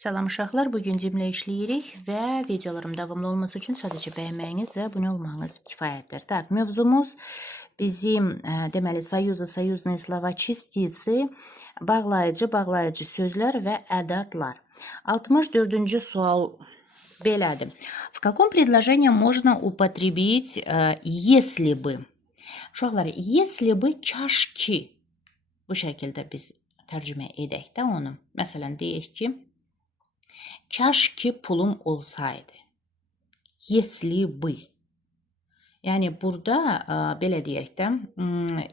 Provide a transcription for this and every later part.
Salam uşaqlar, bugün cümlə işləyirik və videolarım davamlı olması üçün sadəcə bəyənməyiniz və abunə olmağınız kifayətdir. Так, mövzumuz bizim deməli союзные слова, частицы, bağlayıcı sözlər və ədədlər. 64-cü sual belədir. В каком предложении можно употребить если бы? Uşaqlar, если бы kaşki bu şəkildə biz tərcümə edək də onu. Məsələn, deyək ki, kaşki pulum olsaydı. Если бы. Yəni burada belə deyək də,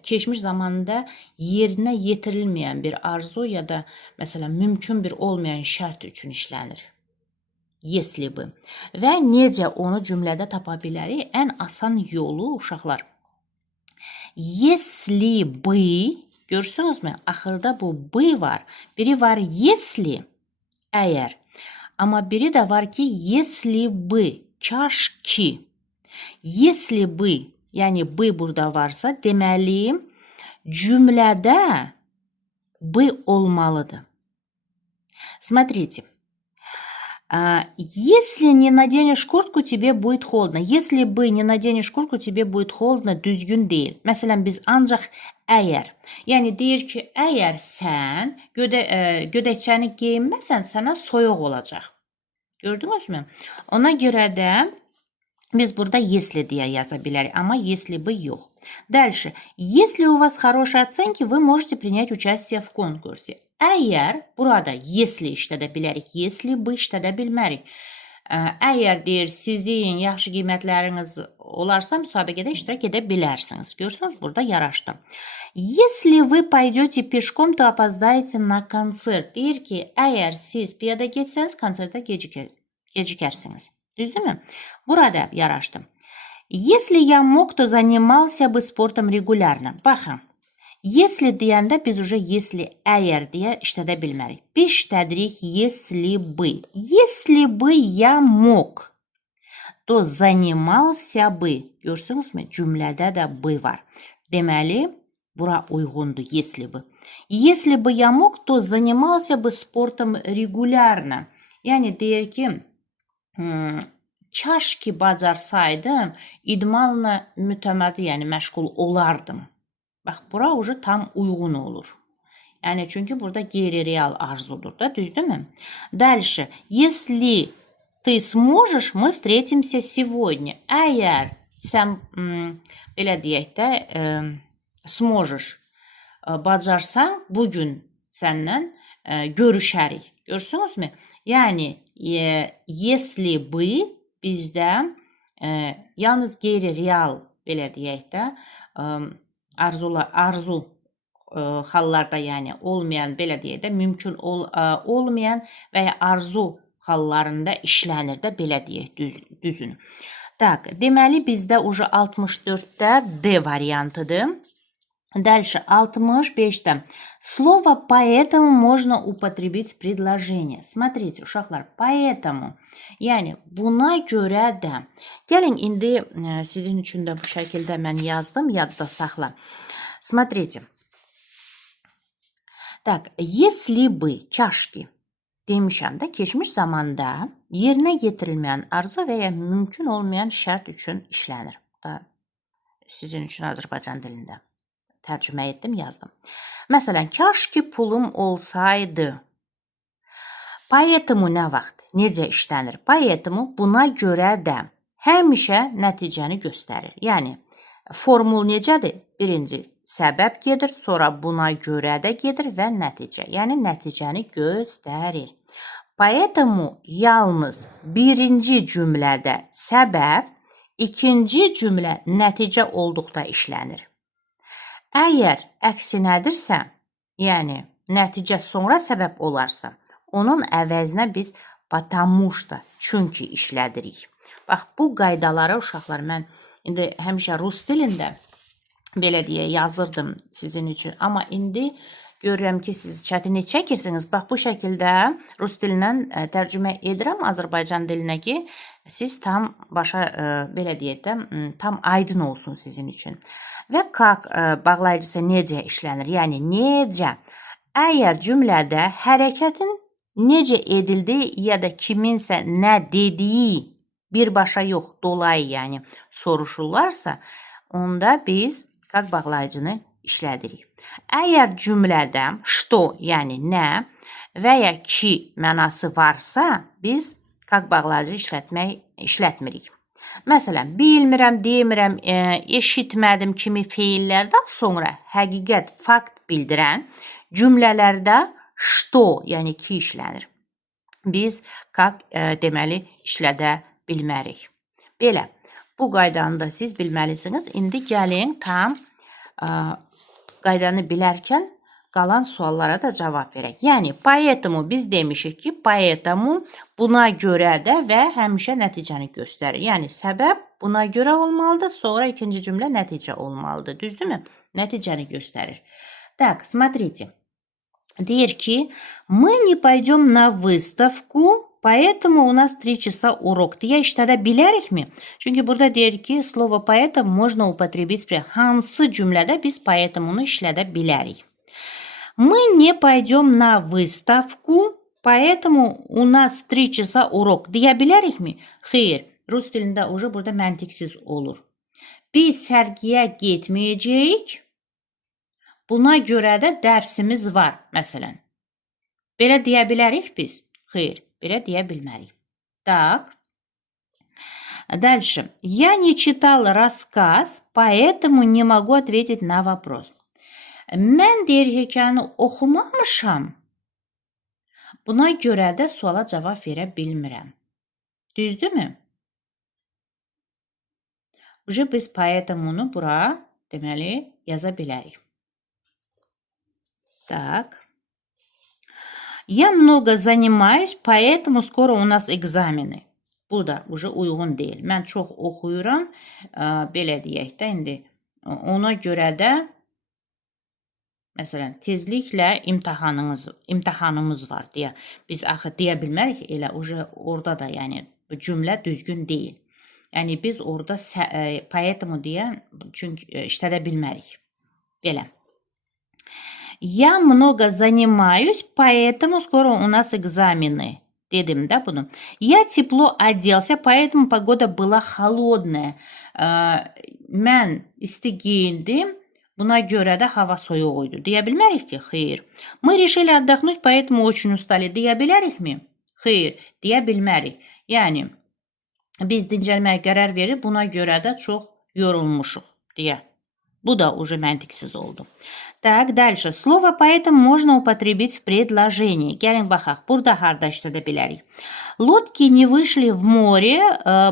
keçmiş zamanda yerinə yetirilməyən bir arzu ya da məsələn mümkün bir olmayan şərt üçün işlənir. Если бы. Və necə onu cümlədə tapa bilərik? Ən asan yolu uşaqlar. Если бы, görürsünüzmü? Axırda bu бы var. Biri var если, əgər. Amma biri də var ki, если бы, kaşki. Если бы, yəni бы burada varsa, deməli, cümlədə бы olmalıdır. Смотрите. Если не наденешь куртку, тебе будет холодно. Если бы не наденешь куртку, тебе будет холодно, düzgün deyil. Məsələn, biz ancaq əgər. Yəni, deyir ki, əgər sən gödəkçəni geyinməsən, sənə soyuq olacaq. Gördünüzmü? Ona görə də biz burada если deyə yaza bilərik, amma если бы yox. Дальше. Если у вас хорошие оценки, вы можете принять участие в конкурсе. Əgər burada если işlədə bilərik, если бы işlədə bilmərik. Əgər deyir, sizin yaxşı qiymətləriniz olarsa, müsabiqədə iştirak edə bilərsiniz. Görürsünüz, burada yaraşdı. Если вы pойдете пешком, то опоздаете на концерт. Deyir ki, əgər siz piyada getsəniz, konsertə gecikərsiniz. Düzdürmü? Burada yaraşdı. Если я мог, то занимался бы спортом регулярно. Baxın. Если deyəndə biz уже если əgər deyə işlədə bilmərik. Biz işlədirik если бы. Если бы я мог, то занимался бы. Görürsünüzmü? Cümlədə də бы var. Deməli, bura uyğundur если бы. Если бы я мог, то занимался бы спортом регулярно. Yəni deyir ki, kaş ki bacarsaydım, idmanla mütəmadi, yəni məşğul olardım. Bax, bura уже tam uyğun olur. Yəni, çünki burada qeyri-real arzudur da, düzdürmü? Дальше. Если ты сможешь, мы встретимся сегодня. Əgər sən, belə deyək də, sможешь, bacarsan, bugün səndən görüşərik. Görürsünüzmü? Yəni, если бы bizdə yalnız qeyri-real, belə deyək də, arzu hallarda, yəni olmayan, belə deyək də, mümkün olmayan və ya arzu hallarında işlənir də, belə deyək, düzünü. Так, deməli, bizdə уже 64-də D variantıdır. Дальше, 65-də. Слово поэтому можно употребить в предложение. Смотрите, uşaqlar, поэтому, yəni buna görə də. Gəlin, indi sizin üçün də bu şəkildə mən yazdım, yadda saxla. Смотрите. Так, если бы, kaşki, demişəm də, keçmiş zamanda yerinə yetirilməyən arzu və ya mümkün olmayan şərt üçün işlənir. Sizin üçün Azərbaycan dilində. Tərcümə etdim, yazdım. Məsələn, kaşki pulum olsaydı. Поэтому nə vaxt? Necə işlənir? Поэтому buna görə də həmişə nəticəni göstərir. Yəni, formul necədir? Birinci, səbəb gedir, sonra buna görə də gedir və nəticə. Yəni, nəticəni göstərir. Поэтому yalnız birinci cümlədə səbəb, ikinci cümlə nəticə olduqda işlənir. Əgər əksinədirsə, yəni nəticə sonra səbəb olarsa, onun əvəzinə biz потому что, çünki işlədirik. Bax, bu qaydaları uşaqlar mən indi həmişə rus dilində belə deyə yazırdım sizin üçün. Amma indi görürəm ki, siz çətinlik çəkirsiniz. Bax, bu şəkildə rus dilindən tərcümə edirəm Azərbaycan dilinə ki, siz tam başa, belə deyək də, tam aydın olsun sizin üçün. Və как bağlayıcısı necə işlənir? Yəni, necə? Əgər cümlədə hərəkətin necə edildi ya da kiminsə nə dediyi birbaşa yox, dolayı yəni soruşurlarsa, onda biz qaq bağlayıcını işlədirik. Əgər cümlədə что, yəni nə və ya ki mənası varsa, biz qaq bağlayıcı işlətmirik. Məsələn, bilmirəm, demirəm, eşitmədim kimi feillərdən sonra həqiqət, fakt bildirən cümlələrdə что, yəni ki işlənir. Biz qaq deməli işlədə bilmərik. Belə, bu qaydanı da siz bilməlisiniz. İndi gəlin tam qaydanı bilərkən qalan suallara da cavab verək. Yəni, поэтому biz demişik ki, поэтому buna görə də və həmişə nəticəni göstərir. Yəni, səbəb buna görə olmalıdır, sonra ikinci cümlə nəticə olmalıdır. Düzdürmü? Nəticəni göstərir. Так, смотрите. Deyir ki, мы не пойдем на выставку, поэтому у нас 3 часа урок. Deyə işlədə bilərikmi? Çünki burada deyir ki, слово поэтому можно употребить при hansı cümlədə biz поэтому-nu işlədə bilərik. Мы не пойдем на выставку, поэтому у нас в 3 часа урок. Deyə bilərikmi? Xeyr, rus dilində уже burada məntiqsiz olur. Biz sərgiyə getməyəcəyik. Buna görə də dərsimiz var, məsələn. Belə deyə bilərik biz? Xeyr, belə deyə bilmərik. Так. Дальше. Я не читал рассказ, поэтому не могу ответить на вопрос. Mən deyir hekayəni oxumamışam. Buna görə də suala cavab verə bilmirəm. Düzdürmü? Уже biz поэтому-nu bura deməli yaza bilərik. Так. Я много занимаюсь, поэтому скоро у нас экзамены. Bu da уже uyğun deyil. Mən çox oxuyuram, belə deyək də indi. Ona görə də məsələn, tezliklə imtahanımız var deyə. Biz axı deyə bilmərik, elə orada da yəni bu cümlə düzgün deyil. Yəni biz orada поэтому deyə çünki işlədə bilmərik. Belə. Я много занимаюсь, поэтому скоро у нас экзамены. Dedim də bunu. Я тепло оделся, поэтому погода была холодная. Mən isti giyindim, buna görə də hava soyuq idi. Deyə bilmərik ki, xeyr. Мы решили отдохнуть, поэтому очень устали. Deyə bilərikmi? Xeyr, deyə bilmərik. Yəni, biz dincəlməyə qərar verib, buna görə də çox yorulmuşuq deyə. Bu da уже məntiqsiz oldu. Так, дальше. Слово поэтому можно употребить в предложении. Gəlin baxaq, burada harda işlədə bilərik. Лодки не вышли в море,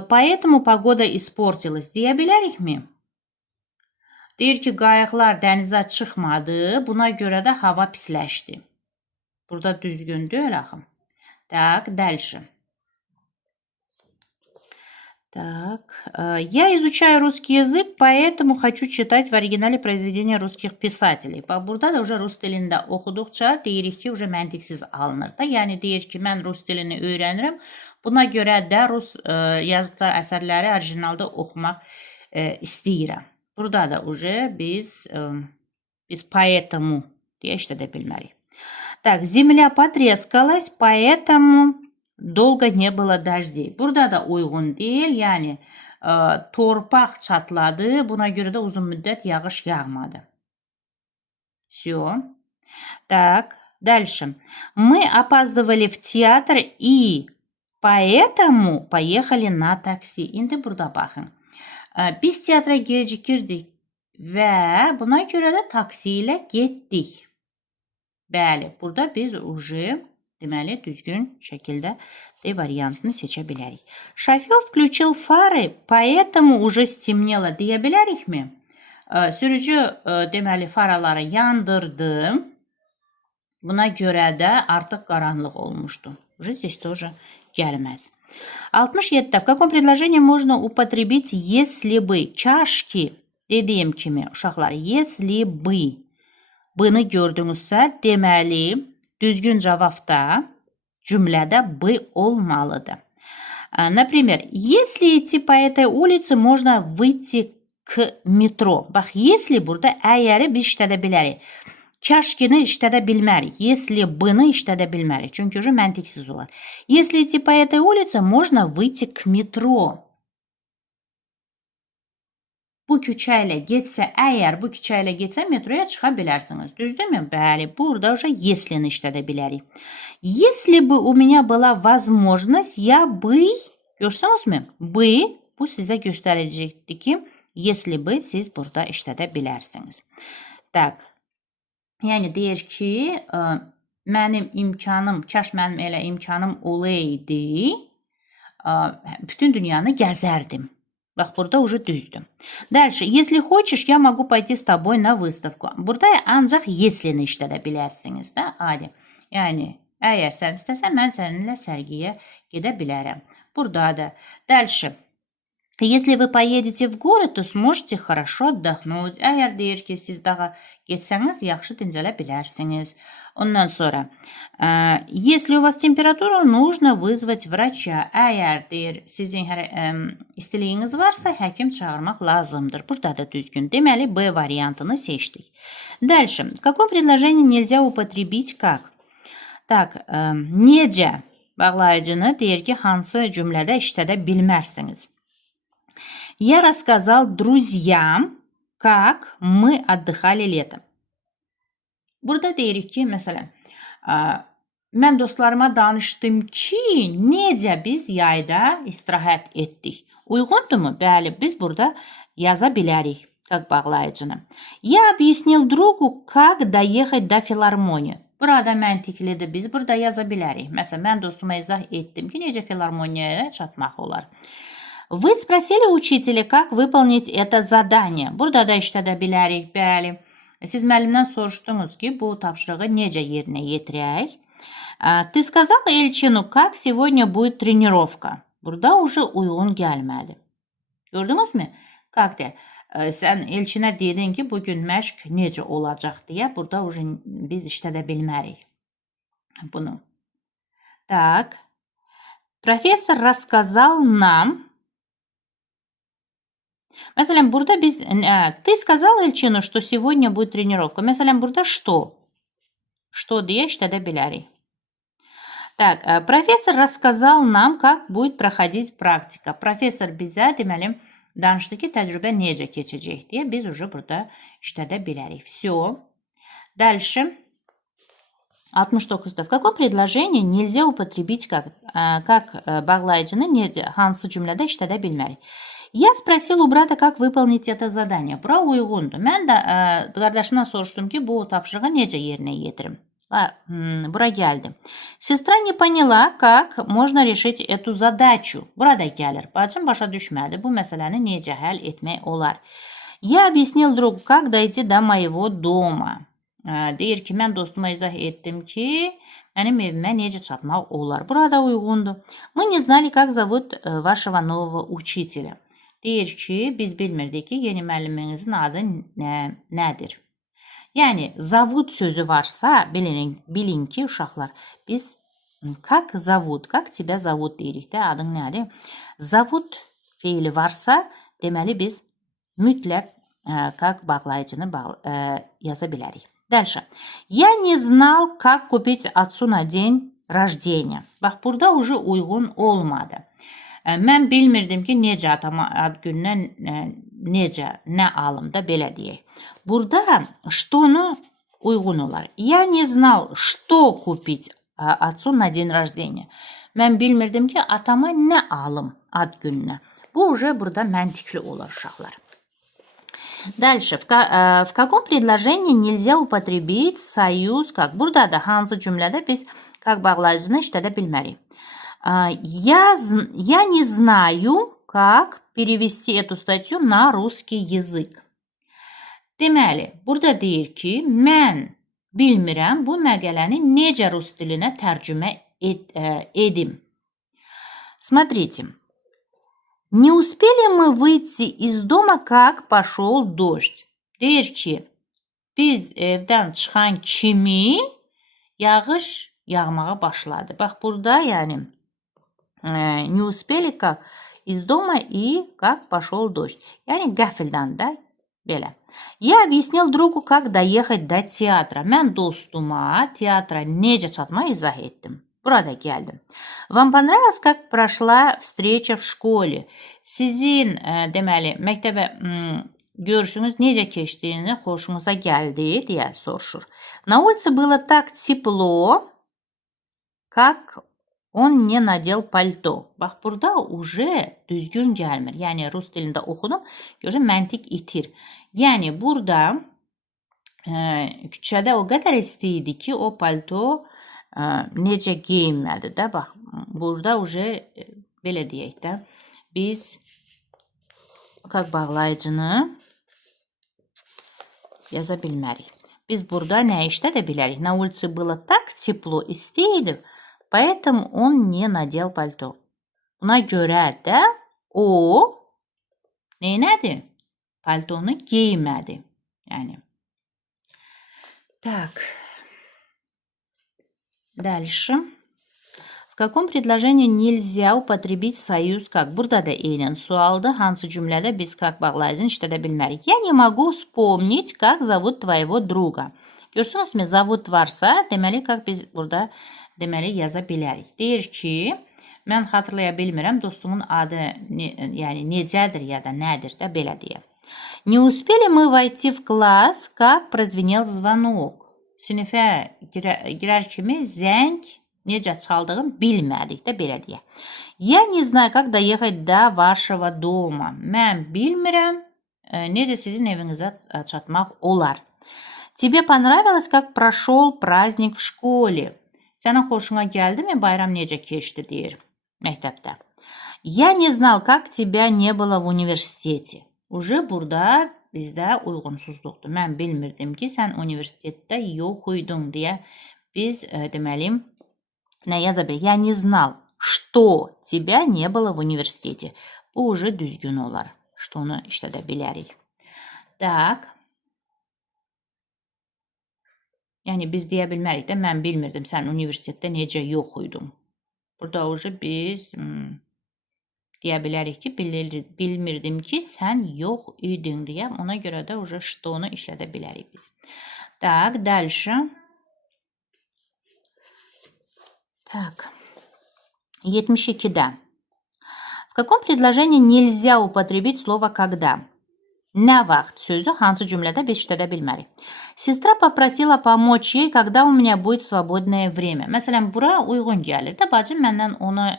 поэтому погода испортилась. Deyə bilərikmi? Deyir ki, qayıqlar dənizə çıxmadı, buna görə də hava pisləşdi. Burada düzgündür, axı. Так, дальше. Так, я изучаю русский язык, поэтому хочу читать в оригинале произведения русских писателей. Burada da уже rus dilində oxuduqca deyirik ki, уже məntiqsiz alınır da. Yəni deyir ki, mən rus dilini öyrənirəm. Buna görə də rus yazılı əsərləri orijinalda oxumaq istəyirəm. Burada da уже biz поэтому deyə işlədə bilmərik. Так, земля потрескалась, поэтому dolga ne было дождей. Burada da uyğun deyil, yəni torpaq çatladı, buna görə də uzun müddət yağış yağmadı. Все. Так, dальше. Мы опаздывали в театр и поэтому поехали на такси. İndi burada baxın. Biz teatra gecikirdik və buna görə də taksi ilə getdik. Bəli, burada biz уже deməli, düzgün şəkildə variantını seçə bilərik. Şoför включил фары, поэтому уже стемнело deyə bilərikmi? Sürücü deməli faraları yandırdı. Buna görə də artıq qaranlıq olmuşdu. Уже здесь тоже gəlməz. 67. В каком предложении можно употребить если бы? Çaşki dediyim kimi uşaqlar, если бы bunu gördünüzsə, deməli düzgün cavabda cümlədə b olmalıdır. Например, если идти по этой улице, можно выйти к метро. Bax, если burada əyəri biz işlədə bilərik. kaşkini işlədə bilmərik. Если бы-ны işlədə bilmərik. Çünki уже məntiqsiz olar. Если идти по этой улице, можно выйти к метро. Bu küçə ilə getsə, əgər bu küçə ilə getsə metroya çıxa bilərsiniz. Düzdürmü? Bəli, burada уже если-ni işlədə bilərik. Если бы у меня была возможность, я бы, görsünüzmü? Бы, bu sizə göstərəcəkdir ki, если бы siz burada işlədə bilərsiniz. Tak. Yəni deyir ki, mənim imkanım, kaş mənim elə imkanım olaydı, bütün dünyanı gəzərdim. Bax, burada уже düzdür. Dəlşə, если хочешь, я могу пойти с тобой на выставку. Burada ancaq если-ni işlədə bilərsiniz də, adi. Yəni, əgər sən istəsən, mən səninlə sərgiyə gedə bilərəm. Burada da. Dəlşə. Если вы поедете в город, то сможете хорошо отдохнуть. Əgər deyir ki, siz dağa getsəniz, yaxşı dincələ bilərsiniz. Ondan sonra, если у вас температура, нужно вызвать врача. Əgər deyir, sizin istiliyiniz varsa, həkim çağırmaq lazımdır. Burada da düzgün. Deməli, B variantını seçdik. Дальше. В каком предложении нельзя употребить как? Так, necə bağlayıcını deyir ki, hansı cümlədə işlədə bilmərsiniz. Я рассказал друзьям, как мы отдыхали летом. Burada deyirik ki, məsələn, mən dostlarıma danışdım ki, necə biz yayda istirahət etdik. Uyğundurmu? Bəli, biz burada yaza bilərik, как bağlayıcını. Я объяснил другу, как доехать до филармонии. Burada məntiqlidir, biz burada yaza bilərik. Məsələn, mən dostuma izah etdim ki, necə filarmoniyaya çatmaq olar. Вы спросили учителя, как выполнить это задание. Burada da işlədə bilərik, bəli. Siz müəllimdən soruşdunuz ki, bu tapşırığı necə yerinə yetirək? Ты сказал Elçinu, как сегодня будет тренировка. Burada уже uyğun gəlmədi. Gördünüzmü? Как de? Sən Elçinə dedin ki, bugün məşq necə olacaq deyə. Burada уже biz işlədə bilmərik bunu. Так. Профессор рассказал нам. Məsələn, burada biz, ты сказал Elçinu, что сегодня будет тренировка. Məsələn, burada что? Что deyə işlədə bilərik. Так, профессор рассказал нам, как будет проходить практика. Профессор bizə, deməli, danışdı ki, təcrübə necə keçəcək deyə biz уже burada işlədə bilərik. Все. Дальше. 69'da. В каком предложении нельзя употребить как bağlayıcını hansı cümlədə işlədə bilmərik? Я спросил у брата, как выполнить это задание. Bura uyğundur. Mən də qardaşımdan soruşdum ki, bu tapşırığı necə yerinə yetirim. Bura gəldi. Сестра не поняла, как можно решить эту задачу. Burada gəlir. Bacım başa düşmədi. Bu məsələni necə həll etmək olar? Я объяснил другу, как дойти до моего дома. Deyir ki, mən dostuma izah etdim ki, mənim evimə necə çatmaq olar. Burada uyğundur. Мы не знали, как зовут вашего нового учителя. Deyir ki, biz bilmirdik ki, yeni müəlliminizin adı nədir? Yəni, zavud sözü varsa, bilin ki, uşaqlar, biz как зовут, как тебя зовут deyirik də, adın nədir? Zavud feili varsa, deməli biz mütləq как bağlayıcını yaza bilərik. Дальше. Я не знал, как купить отцу на день rождения. Bax, burada уже uyğun olmadı. Mən bilmirdim ki, necə atama ad gününə nə alım da belə deyək. Burada что-nu uyğun olar. Я не знал, что купить отцу на день рождения. Mən bilmirdim ki, atama nə alım ad gününə. Bu уже burada məntiqli olar uşaqlar. Дальше. В каком предложении нельзя употребить союз как? Burada da hansı cümlədə biz как bağlayıcını işlədə bilmərik. Я не знаю, как перевести эту статью на русский язык. Deməli, burada deyir ki, mən bilmirəm bu məqələni necə rus dilinə tərcümə edim. Смотрите. Не успели мы выйти из дома, как пошел дождь. Deyir ki, biz evdən çıxan kimi yağış yağmağa başladı. Bax, burada yəni не успели как из дома и как пошел дождь. Yəni qəfildən də Belə. Я объяснил другу, как доехать до театра. Mən dostuma teatra necə çatmaq izah etdim. Burada gəldim. Вам понравилось, как прошла встреча в школе? Sizin deməli məktəbə görüşünüz necə keçdiyini xoşunuza gəldi deyə soruşur. На улице было так тепло, как он не надел пальто. Bax, burada уже düzgün gəlmir. Yəni, rus dilində oxudum. Görürsən, məntiq itir. Yəni, burada küçədə o qədər isti idi ki, o palto necə geyinmədi də. Bax, burada уже belə deyək də, biz qaq bağlayıcını yaza bilmərik. Biz burada nə işlədə bilərik? На улице было так тепло, isti idi. Поэтому он не надел пальто. Buna görə də o neynədi? Paltonu giymədi. Yəni. Так. Дальше. В каком предложении nельзя употребить союз как? Burada da eynən sualdır. Hansı cümlədə biz как bağlayıcını işlədə bilmərik? Я не могу вспомнить, как зовут твоего друга. Görürsünüzmü? Zovut varsa, deməli, как biz burada deməli yaza bilərik. Deyir ki, mən xatırlaya bilmirəm, dostumun adı yəni necədir ya da nədir də belə deyə. Не успели мы войти в класс, как прозвенел звонок. Sinifə girər kimi zəng necə çaldığını bilmədik də belə deyə. Я не знаю, как доехать до вашего дома. Mən bilmirəm necə sizin evinizə çatmaq olar. Тебе понравилось, как прошел праздник в школе? Sənə xoşuna gəldimi bayram necə keçdi deyir məktəbdə. Я не знал, как тебя не было в университете. Уже burada bizdə uyğunsuzluqdur. Mən bilmirdim ki, sən universitetdə yox idin deyə biz deməli nə yaza bilərik? Я не знал, что тебя не было в университете. Bu уже düzgün olar. Что-nu işlədə bilərik. Так. Yəni biz deyə bilmərik də mən bilmirdim sən universitetdə necə yox idin. Burada уже biz deyə bilərik ki, bilmirdim ki, sən yox idin deyə. Ona görə də уже что-nu işlədə bilərik biz. Так, дальше. Так. 72-də. В каком предложении nельзя употребить слово когда? Nə vaxt sözü hansı cümlədə biz işlədə bilmərik? Сестра попросила помочь ей, когда у меня будет свободное время. Məsələn, bura uyğun gəlir də. Bacım məndən ona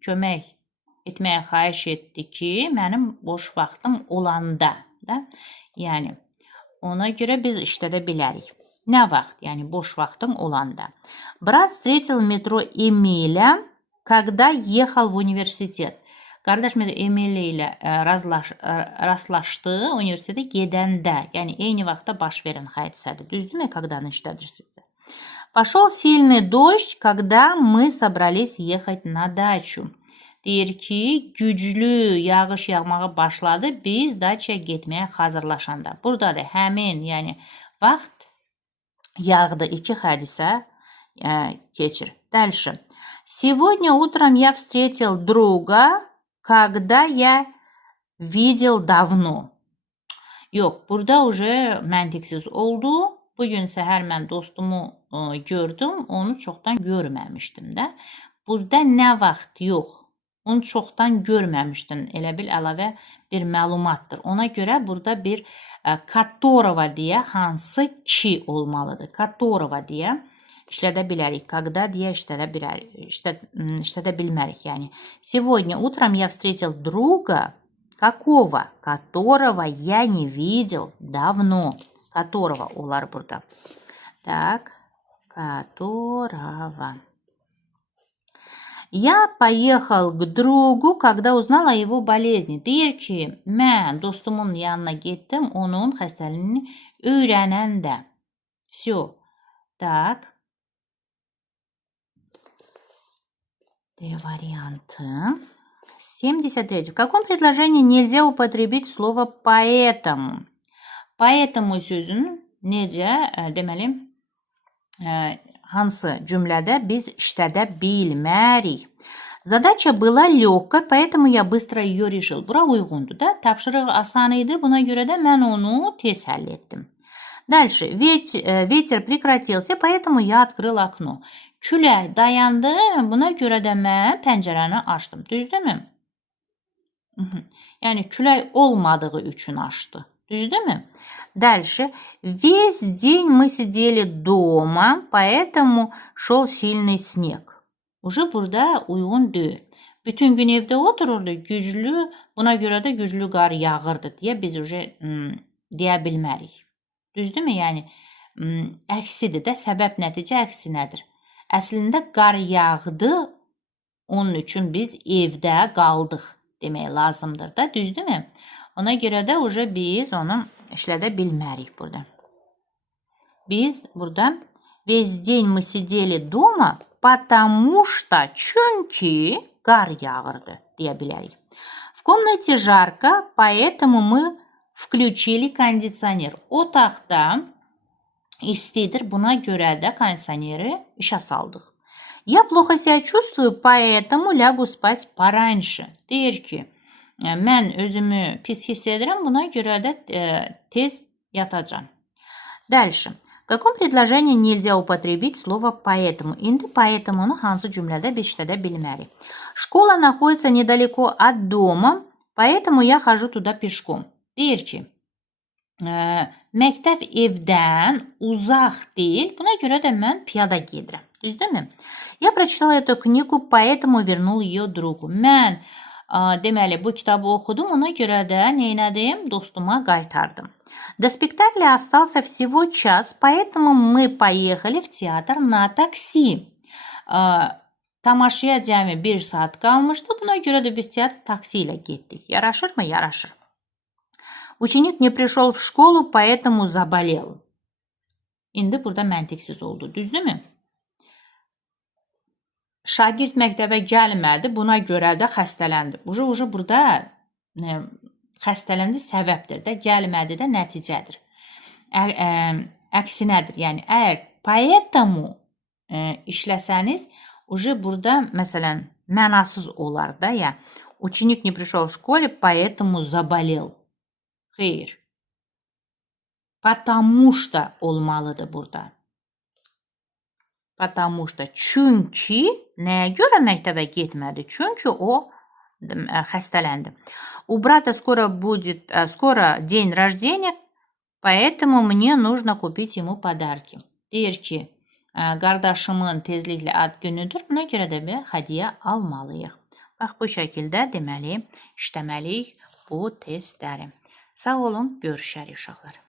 kömək etməyə xahiş etdi ki, mənim boş vaxtım olanda da. Yəni, ona görə biz işlədə bilərik. Nə vaxt? Yəni, boş vaxtım olanda. Брат встретил в метро Эмиля, когда ехал в университет. Qardaş Emili ilə rastlaşdı universitetə gedəndə. Yəni, eyni vaxtda baş verən hadisədir. Düzdürmü? Когда-nı işlədirsiniz. Пошел сильный дождь, когда мы собрались ехать на дачу. Deyir ki, güclü yağış yağmağa başladı, biz dachaya getməyə hazırlaşanda. Burada da həmin, yəni vaxt yağdı iki hadisə keçir. Дальше. Сегодня утром я встретил друга, когда я видел давно. Yox, burada уже məntiqsiz oldu. Bugün səhər mən dostumu gördüm, onu çoxdan görməmişdim də. Burada nə vaxt yox. Onu çoxdan görməmişdin. Elə bil əlavə bir məlumatdır. Ona görə burada bir которого deyə hansı ki olmalıdır. Которого deyə işlədə bilərik. Когда deyə işlədə bilmərik. Yəni, сегодня утром я встретил друга, какого? Которого я не видел давно. Которого olar burada. Так, которого. Я поехал к другу, когда узнал о его болезни. Deyir ki, mən dostumun yanına getdim, onun xəstəliyini öyrənəndə. Все. Так. Варианты. 73. В каком предложении nельзя употребить слово поэтому? Поэтому sözünü necə, deməli, hansı cümlədə biz işlədə bilmərik? Задача была легкой, поэтому я bыстро ее решил. Bura uyğundur da. Tapşırıq asan idi. Buna görə də mən onu tez həll etdim. Dальше. Ветер прекратился, поэтому я открыл окно. Külək dayandı. Buna görə də mən pəncərəni açdım. Düzdürmü? Yani külək olmadığı üçün açdı. Düzdürmü? Дальше. Весь день мы сидели дома, поэтому шел сильный снег. Уже burada uyğun deyil. Bütün gün evdə otururdu, buna görə də güclü qar yağırdı deyə biz deyə bilmərik. Düzdürmü? Yəni əksidir də, səbəb nəticə əksinədir. Əslində qar yağdı, onun üçün biz evdə qaldıq demək lazımdır da, düzdürmü? Ona görə də biz onu işlədə bilmərik burada. Biz burada весь день мы сидели дома, потому что çünkü qar yağırdı deyə bilərik. В комнате жарко, поэтому мы включили кондиционер. Otaqda istidir, buna görə də kondisioneri işə saldıq. Я плохо себя чувствую, поэтому лягу спать пораньше. Deyir ki, mən özümü pis hiss edirəm, buna görə də tez yatacağam. Дальше. В каком предложении нельзя употребить слово поэтому? İndi поэтому hansı cümlədə biz işlədə bilmərik? Школа находится недалеко от дома, поэтому я хожу туда пешком. Deyir ki, məktəb evdən uzaq deyil, buna görə də mən piyada gedirəm. Düzdürmü? Я прочитала эту книгу, поэтому вернул ее другу. Mən deməli bu kitabı oxudum, ona görə də neynədim? Dostuma qaytardım. До спектакля остался всего час, поэтому мы поехали в театр на такси. Tamaşaya cəmi 1 saat qalmışdı. Buna görə də biz teatr taksi ilə getdik. Yaraşırmı? Yaraşır. Ученик не пришел в школу, поэтому заболел. İndi burada məntiqsiz oldu. Düzdürmü? Şagird məktəbə gəlmədi. Buna görə də xəstələndi. Burada xəstələndi səbəbdir də, gəlmədi də nəticədir. Əksinədir. Yəni əgər поэтому işləsəniz, burada məsələn mənasız olar da ya. Ученик не пришел в школе, поэтому заболел. Xeyr. Потому что olmalıdır burada. Потому что. Çünki nəyə görə məktəbə getmədi? Çünki o xəstələndi. У брата скоро день рождения, поэтому мне нужно купить ему подарки. Deyir ki, qardaşımın tezliklə ad günüdür. Buna görə də bir hədiyyə almalıyıq. Bax, bu şəkildə deməli işləməliyik bu testləri. Sağ olun, görüşərik uşaqlar.